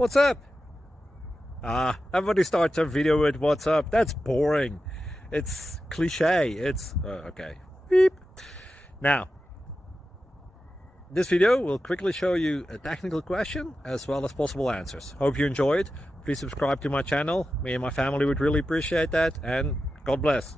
What's up? Everybody starts a video with what's up. That's boring. It's cliche. It's okay. Beep. Now, this video will quickly show you a technical question as well as possible answers. Hope you enjoy it. Please subscribe to my channel. Me and my family would really appreciate that, and God bless.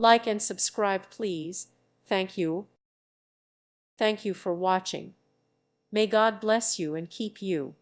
Like and subscribe, please. Thank you. Thank you for watching. May God bless you and keep you.